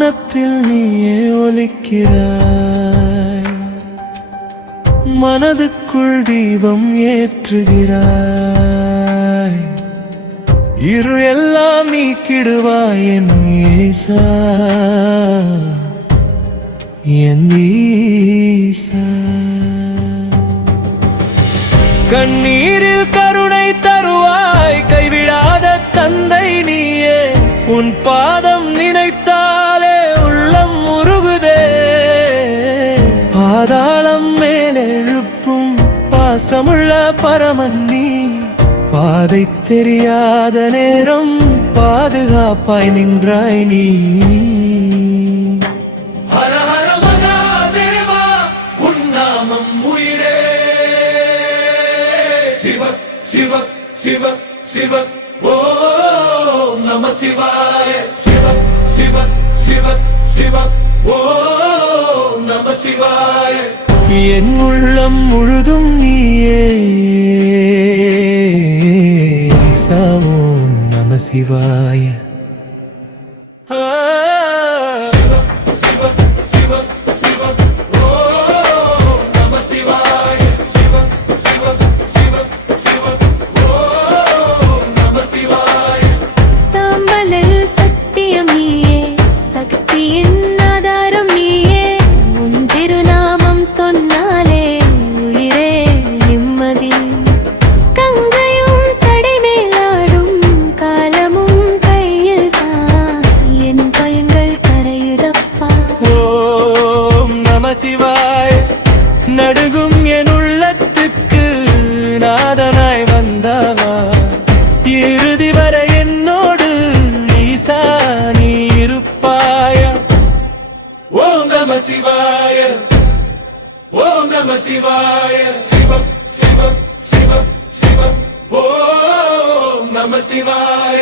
மௌனத்தில் நீயே ஒலிக்கிறாய், மனதுக்குள் தீபம் ஏற்றுகிறாய். இருள் எல்லாம் நீக்கிடுவாய் என் ஈசா, என் ஈசா. கண்ணீரில் கருணை தருவாய், கைவிடாத தந்தை நீயே. உன் பாதம் நினைத்தாலே உள்ளம் உருகுதே. பாதாளம் மேலெழுப்பும் பாசமுள்ள பரமன் நீ. பாதை தெரியாத நேரம் பாதுகாப்பாய் நின்றாய் நீ. ஹர ஹர மகாதேவா, உன் நாமம் உயிரே. சிவ சிவ சிவ சிவ ஓம் நம சிவாய. சிவ சிவ சிவ சிவ ஓம் நம சிவாய. என் உள்ளம் முழுதும் நீயே. ஓம் நம சிவாய. சிவாய். நடுங்கும் என் உள்ளத்துக்கு நாதனாய் வந்தவா, இறுதி வரை என்னோடு ஈசா நீ இருப்பாயா. ஓம் நம சிவாய, ஓம் நம சிவாய. சிவ சிவ சிவ சிவ ஓம் நம சிவாய.